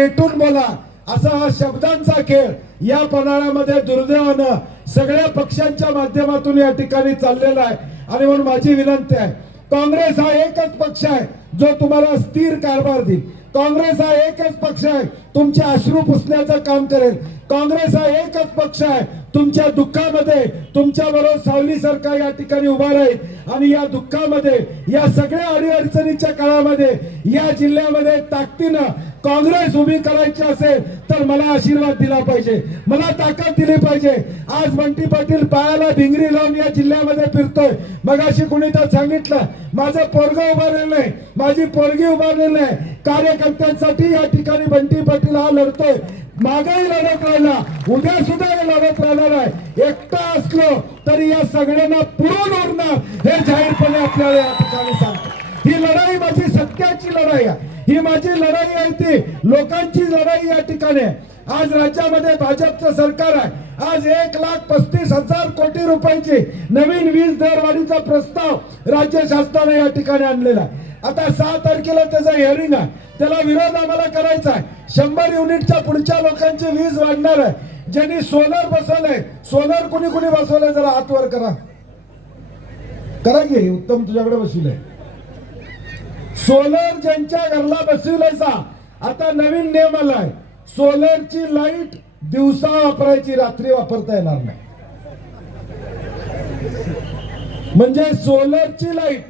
पेटून बोला असा हा शब्दांचा खेळ या पन्हाळ्यामध्ये दुर्दैवानं सगळ्या पक्षांच्या माध्यमातून या ठिकाणी चाललेला आहे। आणि म्हणून माझी विनंती आहे, काँग्रेस हा एकच पक्ष आहे जो तुम्हाला स्थिर कारभार देईल। काँग्रेस हा एकच पक्ष आहे तुमचे अश्रू पुसण्याचं काम करेल। काँग्रेस हा एकच पक्ष आहे तुमच्या दुःखामध्ये तुमच्या बरोबर सावलीसारखा या ठिकाणी उभा राहील आणि या दुःखामध्ये या सगळ्या अडीअडचणीच्या काळामध्ये या जिल्ह्यामध्ये ताकदीनं काँग्रेस उभी करायची असेल तर मला आशीर्वाद दिला पाहिजे, मला ताकद दिली पाहिजे। आज बंटी पाटील पायाला भिंगरी लावून या जिल्ह्यामध्ये फिरतोय। मगाशी कोणी तर सांगितलं माझं पोरगं उभारलेलं नाही, माझी पोरगी उभारलेली नाही। कार्यकर्त्यांसाठी या ठिकाणी बंटी पाटील हा लढतोय, मागही लढत राहिला, उद्या सुद्धा लढत राहणार आहे। एकटा असलो तरी या सगळ्यांना पुरून उरणार हे जाहीरपणे आपल्याला या ठिकाणी सांगतो। ही लढाई माझी सत्याची लढाई आहे, ही माझी लढाई आहे, ती लोकांची लढाई या ठिकाणी आहे। आज राज्यामध्ये भाजपचं सरकार आहे, आज 1,35,000 कोटी रुपयाची नवीन वीज दरवाढीचा प्रस्ताव राज्य शासनाने या ठिकाणी आणलेला आहे। आता 6 तारखेला त्याचा हिअरिंग आहे, त्याला विरोध आम्हाला करायचा आहे। 100 युनिटच्या पुढच्या लोकांची वीज वाढणार आहे। ज्यांनी सोलर बसवलंय, सोलर कोणी कोणी बसवलंय जरा हात वर करा, करा की उत्तम तुझ्याकडे बसवलंय सोलर। ज्यांच्या घरला बसवलायचा आता नवीन नियम आलाय, सोलरची लाईट दिवसा वापरायची, रात्री वापरता येणार नाही। म्हणजे सोलरची लाईट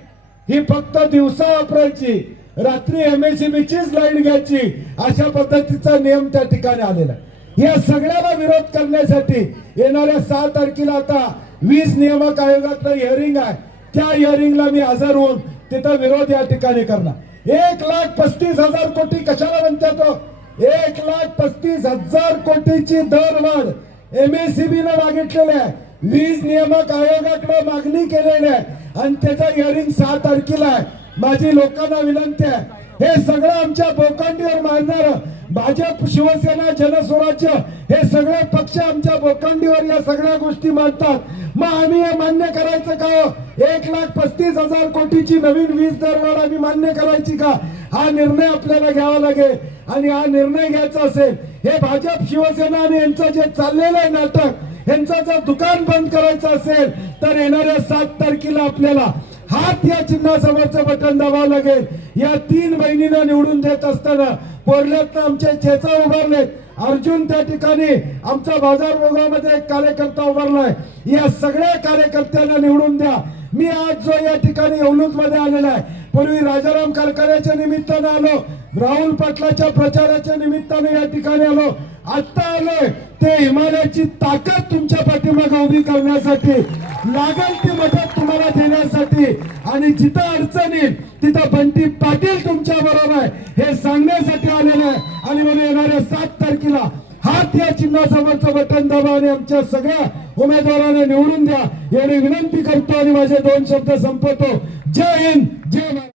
ही फक्त दिवसा वापरायची, रात्री MSEB चीच लाईट घ्यायची, अशा पद्धतीचा नियम त्या ठिकाणी आलेला आहे। या सगळ्याला विरोध करण्यासाठी येणाऱ्या 6 तारखेला आता वीज नियामक आयोगाचं हिअरिंग आहे, त्या हिअरिंगला मी हजर होऊन तिथं विरोध या ठिकाणी करणार। 1,35,000 कोटी कशाला म्हणतात? 1,35,000 कोटीची दरवाढ MSEB ने मागितलेली आहे, वीज नियामक आयोगाकडे मागणी केलेली आहे आणि त्याचा हिअरिंग 6 तारखेला आहे। माझी लोकांना विनंती आहे, हे सगळं आमच्या बोकांडीवर मारणार भाजप, शिवसेना, जनस्वराज्य हे सगळे पक्ष आमच्या बोकांडीवर या सगळ्या गोष्टी मांडतात। मग आम्ही हे मान्य करायचं का? 1,35,000 कोटीची नवीन वीज दरवाढ आम्ही मान्य करायची का? हा निर्णय आपल्याला घ्यावा लागेल। आणि हा निर्णय घ्यायचा असेल, हे भाजप, शिवसेना आणि यांचं जे चाललेलं आहे नाटक, यांचं जर दुकान बंद करायचं असेल तर येणाऱ्या 7 तारखेला आपल्याला हात या चिन्हासमोरचं बटन दाबावं लागेल। या 3 बहिणींना निवडून देत असताना पोरल्यातनं आमचे चेचा उभारलेत, अर्जुन त्या ठिकाणी आमचा बाजार भोगामध्ये एक कार्यकर्ता उभारलाय। या सगळ्या कार्यकर्त्यांना निवडून द्या। मी आज जो या ठिकाणी येवलूज मध्ये आलेला आहे, पूर्वी राजाराम कारखान्याच्या निमित्तानं आलो, राहुल पाटलाच्या प्रचाराच्या निमित्तानं या ठिकाणी आलो, आता आलोय ते हिमालयाची ताकद तुमच्या पाठीमागे उभी करण्यासाठी, लागेल ती मदत तुम्हाला देण्यासाठी आणि जिथं अडचण येईल तिथं बंटी पाटील तुमच्या बरोबर आहे हे सांगण्यासाठी आलेलं आहे। आणि म्हणून येणाऱ्या 7 तारखेला हात या चिन्हासमोरचं बटन दाबा आणि आमच्या सगळ्या उमेदवारांना निवडून द्या एवढी विनंती करतो आणि माझे 2 शब्द संपवतो। जय हिंद, जय भारत।